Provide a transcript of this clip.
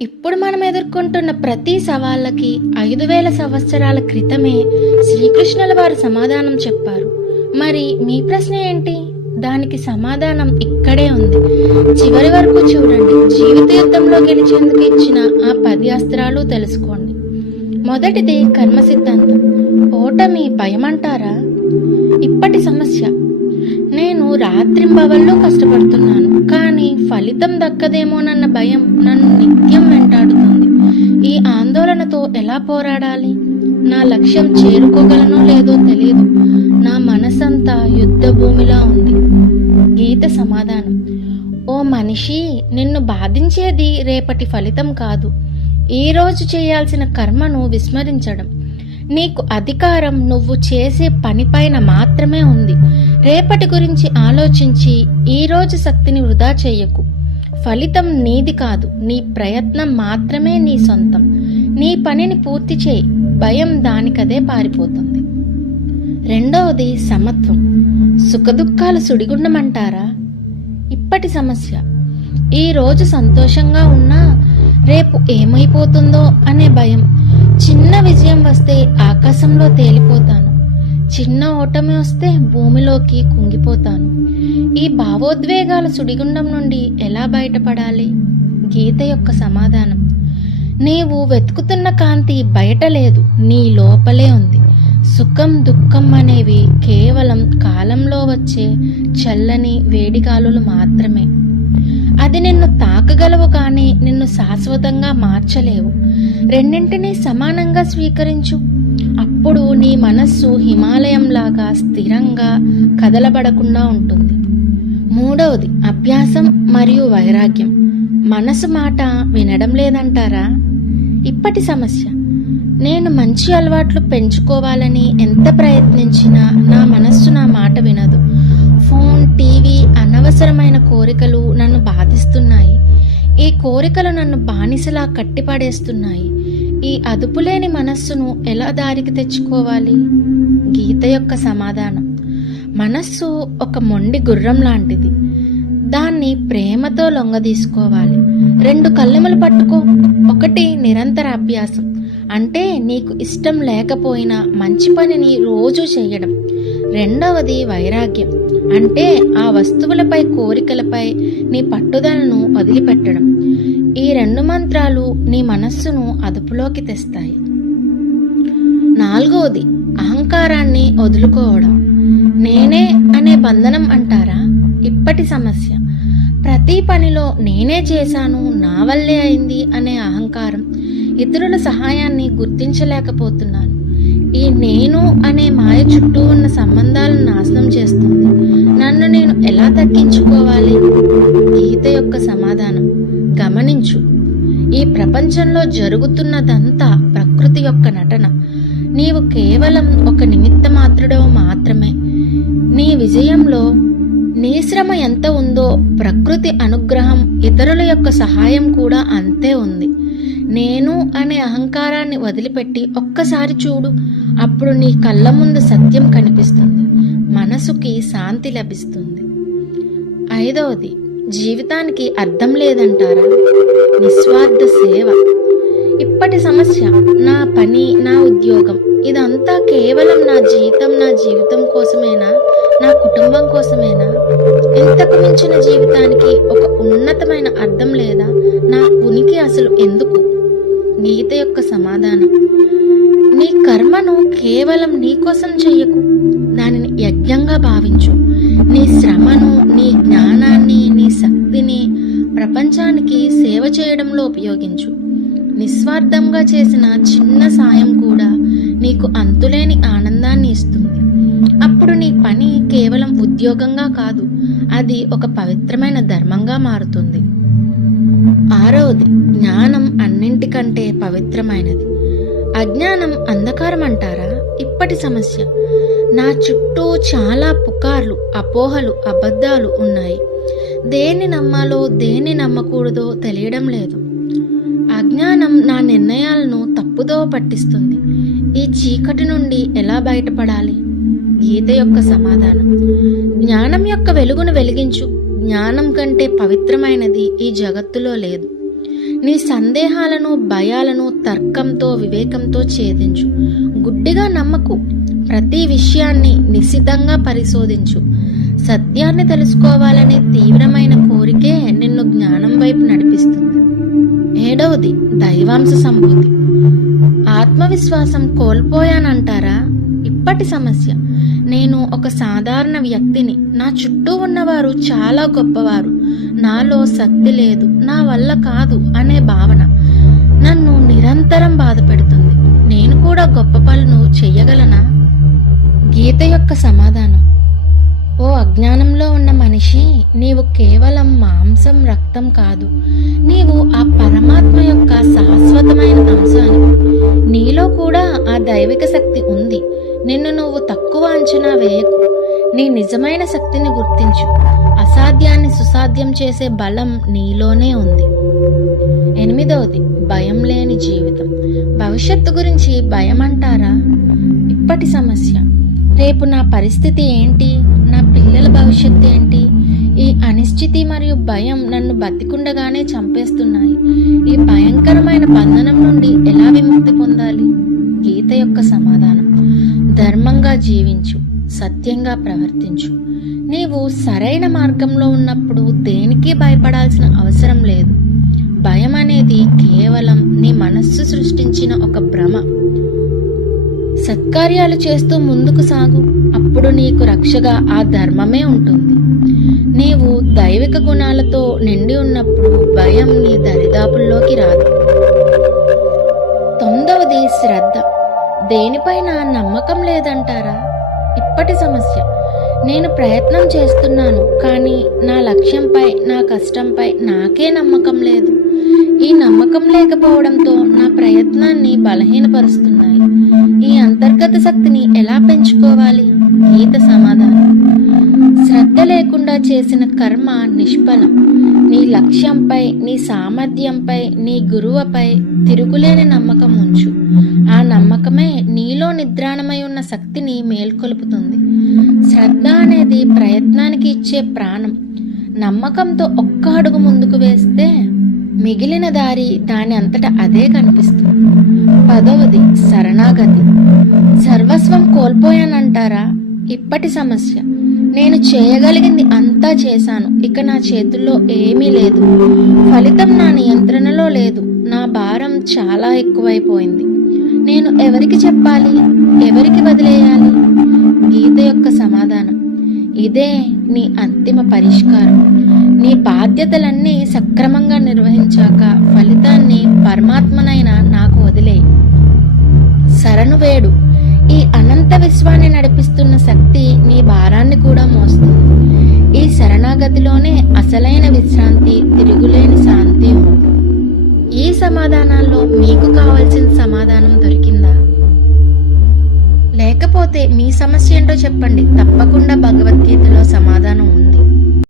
ఇప్పుడు మనం ఎదుర్కొంటున్న ప్రతి సవాళ్ళకి ఐదు వేల సంవత్సరాల క్రితమే శ్రీకృష్ణుల వారు సమాధానం చెప్పారు. మరి మీ ప్రశ్న ఏంటి? దానికి సమాధానం ఇక్కడే ఉంది. చివరి వరకు చూడండి. జీవిత యుద్ధంలో గెలిచేందుకు ఇచ్చిన ఆ పది అస్త్రాలు తెలుసుకోండి. మొదటిది కర్మ సిద్ధాంతం ఓటమి భయమంటారా? ఇప్పటి సమస్య. నేను రాత్రింబవల్లో కష్టపడుతున్నాను కానీ ఫలితం దక్కదేమోనన్న భయం నన్ను నిత్యం వెంటాడుతుంది. ఈ ఆందోళనతో ఎలా పోరాడాలి? నా లక్ష్యం చేరుకోగలనో లేదో తెలియదు నా మనసంతా యుద్ధ భూమిలా ఉంది. గీత సమాధానం. ఓ మనిషి నిన్ను బాధించేది రేపటి ఫలితం కాదు. ఈ రోజు చేయాల్సిన కర్మను విస్మరించడం. నీకు అధికారం నువ్వు చేసే పనిపైన మాత్రమే ఉంది. రేపటి గురించి ఆలోచించి ఈరోజు శక్తిని వృధా చేయకు. ఫలితం నీది కాదు. నీ ప్రయత్నం మాత్రమే నీ సొంతం. నీ పనిని పూర్తి చేయి. భయం దానికదే పారిపోతుంది. రెండవది సమత్వం. సుఖదుఖాలు సుడిగుండమంటారా? ఇప్పటి సమస్య. ఈరోజు సంతోషంగా ఉన్నా రేపు ఏమైపోతుందో అనే భయం. చిన్న విజయం వస్తే ఆకాశంలో తేలిపోతాను. చిన్న ఓటమి వస్తే భూమిలోకి కుంగిపోతాను. ఈ భావోద్వేగాల సుడిగుండం నుండి ఎలా బయటపడాలి? గీత యొక్క సమాధానం. నీవు వెతుకుతున్న కాంతి బయట లేదు నీ లోపలే ఉంది. సుఖం దుఃఖం అనేవి కేవలం కాలంలో వచ్చే చల్లని వేడిగాలులు మాత్రమే. అది నిన్ను తాకగలవు కానీ నిన్ను శాశ్వతంగా మార్చలేవు. రెండింటినీ సమానంగా స్వీకరించు. అప్పుడు నీ మనస్సు హిమాలయంలాగా స్థిరంగా కదలబడకుండా ఉంటుంది. మూడవది అభ్యాసం మరియు వైరాగ్యం. మనసు మాట వినడం లేదంటారా? ఇప్పటి సమస్య. నేను మంచి అలవాట్లు పెంచుకోవాలని ఎంత ప్రయత్నించినా నా మనస్సు నా మాట వినదు. ఫోన్ టీవీ అనవసరమైన కోరికలు నన్ను బాధిస్తున్నాయి. ఈ కోరికలు నన్ను బానిసలా కట్టిపడేస్తున్నాయి. ఈ అదుపులేని మనస్సును ఎలా దారికి తెచ్చుకోవాలి? గీత యొక్క సమాధానం. మనస్సు ఒక మొండి గుర్రం లాంటిది. దాన్ని ప్రేమతో లొంగదీసుకోవాలి. రెండు కళ్ళెములు పట్టుకో. ఒకటి నిరంతర అభ్యాసం. అంటే నీకు ఇష్టం లేకపోయినా మంచి పనిని రోజు చేయడం. రెండవది వైరాగ్యం. అంటే ఆ వస్తువులపై కోరికలపై నీ పట్టుదలను వదిలిపెట్టడం. ఈ రెండు మంత్రాలు నీ మనస్సును అదుపులోకి తెస్తాయి. నాలుగవది అహంకారాన్ని వదులుకోవడం. నేనే అనే బంధనం అంటారా? ఇప్పటి సమస్య. ప్రతి పనిలో నేనే చేశాను నా వల్లే అయింది అనే అహంకారం. ఇతరుల సహాయాన్ని గుర్తించలేకపోతున్నాను. ఈ నేను అనే మాయ చుట్టూ ఉన్న సంబంధాలను నాశనం చేస్తుంది. నన్ను నేను ఎలా తగ్గించుకోవాలి? గీత యొక్క సమాధానం. గమనించు. ఈ ప్రపంచంలో జరుగుతున్నదంతా ప్రకృతి యొక్క నటన. నీవు కేవలం ఒక నిమిత్త మాత్రుడవు మాత్రమే. నీ విజయంలో నీ శ్రమ ఎంత ఉందో ప్రకృతి అనుగ్రహం ఇతరుల యొక్క సహాయం కూడా అంతే ఉంది. నేను అనే అహంకారాన్ని వదిలిపెట్టి ఒక్కసారి చూడు అప్పుడు నీ కళ్ళ ముందు సత్యం కనిపిస్తుంది. మనసుకి శాంతి లభిస్తుంది. ఐదవది జీవితానికి అర్థం లేదంటారా? నిస్వార్థ సేవ. ఇప్పటి సమస్య నా పని నా ఉద్యోగం ఇదంతా కేవలం నా జీతం నా జీవితం కోసమేనా? నా కుటుంబం కోసమేనా? ఇంతకు మించిన జీవితానికి ఒక ఉన్నతమైన అర్థం లేదా? నా ఉనికి అసలు ఎందుకు సమాధానం. నీ కర్మను కేవలం నీ కోసం చెయ్యకు. దానిని యజ్ఞంగా భావించు. నీ శ్రమను నీ జ్ఞానాన్ని నీ శక్తిని ప్రపంచానికి సేవ చేయడంలో ఉపయోగించు. నిస్వార్థంగా చేసిన చిన్న సాయం కూడా నీకు అంతులేని ఆనందాన్ని ఇస్తుంది. అప్పుడు నీ పని కేవలం ఉద్యోగంగా కాదు అది ఒక పవిత్రమైన ధర్మంగా మారుతుంది. ఆరవది జ్ఞానం అన్నింటికంటే పవిత్రమైనది. అజ్ఞానం అంధకారం అంటారా ఇప్పటి సమస్య. నా చుట్టూ చాలా పుకార్లు అపోహలు అబద్ధాలు ఉన్నాయి. దేన్ని నమ్మాలో దేన్ని నమ్మకూడదో తెలియడం లేదు. అజ్ఞానం నా నిర్ణయాలను తప్పుదో పట్టిస్తుంది. ఈ చీకటి నుండి ఎలా బయటపడాలి? గీత యొక్క సమాధానం. జ్ఞానం యొక్క వెలుగును వెలిగించు. జ్ఞానం కంటే పవిత్రమైనది ఈ జగత్తులో లేదు. నీ సందేహాలను భయాలను తర్కంతో వివేకంతో ఛేదించు. గుడ్డిగా నమ్మకు. ప్రతి విషయాన్ని నిశితంగా పరిశోధించు. సత్యాన్ని తెలుసుకోవాలనే తీవ్రమైన కోరికే నిన్ను జ్ఞానం వైపు నడిపిస్తుంది. ఏడవది దైవాంశ సంబుద్ధి ఆత్మవిశ్వాసం కోల్పోయానంటారా? ఇప్పటి సమస్య. నేను ఒక సాధారణ వ్యక్తిని. నా చుట్టూ ఉన్నవారు చాలా గొప్పవారు. నాలో శక్తి లేదు నా వల్ల కాదు అనే భావన నన్ను నిరంతరం బాధ పెడుతుంది నేను కూడా గొప్ప పనులు చెయ్యగలనా గీత యొక్క సమాధానం. ఓ అజ్ఞానంలో ఉన్న మనిషి నీవు కేవలం మాంసం రక్తం కాదు. నీవు ఆ పరమాత్మ యొక్క శాశ్వతమైన అంశాన్ని. నీలో కూడా ఆ దైవిక శక్తి ఉంది. నిన్ను నువ్వు తక్కువ అంచనా వేయకు. నీ నిజమైన శక్తిని గుర్తించు. అసాధ్యాన్ని సుసాధ్యం చేసే బలం నీలోనే ఉంది. ఎనిమిదవది భయం లేని జీవితం. భవిష్యత్తు గురించి భయం అంటారా? ఇప్పటి సమస్య. రేపు నా పరిస్థితి ఏంటి? నా పిల్లల భవిష్యత్తు ఏంటి? ఈ అనిశ్చితి మరియు భయం నన్ను బతికుండగానే చంపేస్తున్నాయి. ఈ భయంకరమైన బంధనం నుండి ఎలా విముక్తి పొందాలి? గీత యొక్క సమాధానం. ధర్మంగా జీవించు. సత్యంగా ప్రవర్తించు. నీవు సరైన మార్గంలో ఉన్నప్పుడు దేనికి భయపడాల్సిన అవసరం లేదు. భయం అనేది కేవలం నీ మనస్సు సృష్టించిన ఒక భ్రమ. సత్కార్యాలు చేస్తూ ముందుకు సాగు అప్పుడు నీకు రక్షగా ఆ ధర్మమే ఉంటుంది. నీవు దైవిక గుణాలతో నిండి ఉన్నప్పుడు భయం నీ దరిదాపుల్లోకి రాదు. తొమ్మిదవది శ్రద్ధ. దేనిపైన నమ్మకం లేదంటారా? ఇప్పటి సమస్య. నేను ప్రయత్నం చేస్తున్నాను కానీ నా లక్ష్యంపై నా కష్టంపై నాకే నమ్మకం లేదు. ఈ నమ్మకం లేకపోవడంతో నా ప్రయత్నాన్ని బలహీనపరుస్తున్నాయి. ఈ అంతర్గత శక్తిని ఎలా పెంచుకోవాలి? గీత సమాధానం. శ్రద్ధ లేకుండా చేసిన కర్మ నిష్ఫలం. నీ లక్ష్యంపై నీ సామర్థ్యంపై నీ గురువుపై తిరుగులేని నమ్మకం ఉంచు. ఆ నమ్మకమే నీలో నిద్రాణమై ఉన్న శక్తిని మేల్కొలుపుతుంది. శ్రద్ధ అనేది ప్రయత్నానికి ఇచ్చే ప్రాణం. నమ్మకంతో ఒక్క అడుగు ముందుకు వేస్తే మిగిలిన దారి దాని అంతటా అదే కనిపిస్తుంది. పదవది శరణాగతి. సర్వస్వం కోల్పోయానంటారా? ఇప్పటి సమస్య. నేను చేయగలిగింది అంతా చేశాను. ఇక నా చేతుల్లో ఏమీ లేదు. ఫలితం నా నియంత్రణలో లేదు. నా భారం చాలా ఎక్కువైపోయింది. నేను ఎవరికి చెప్పాలి? ఎవరికి వదిలేయాలి? గీత యొక్క సమాధానం. ఇదే నీ అంతిమ పరిష్కారం. నీ బాధ్యతలన్నీ సక్రమంగా నిర్వహించాక ఫలితాన్ని పరమాత్మనైనా నాకు వదిలే శరణు వేడు. ఈ అనంత విశ్వాన్ని నడిపిస్తున్న శక్తి నీ భారాన్ని కూడా మోస్తుంది. ఈ శరణాగతిలోనే అసలైన విశ్రాంతి తిరుగులేని శాంతి ఉంది. ఈ సమాధానాల్లో మీకు కావాల్సిన సమాధానం దొరికిందా? లేకపోతే మీ సమస్య ఏంటో చెప్పండి. తప్పకుండా భగవద్గీతలో సమాధానం ఉంది.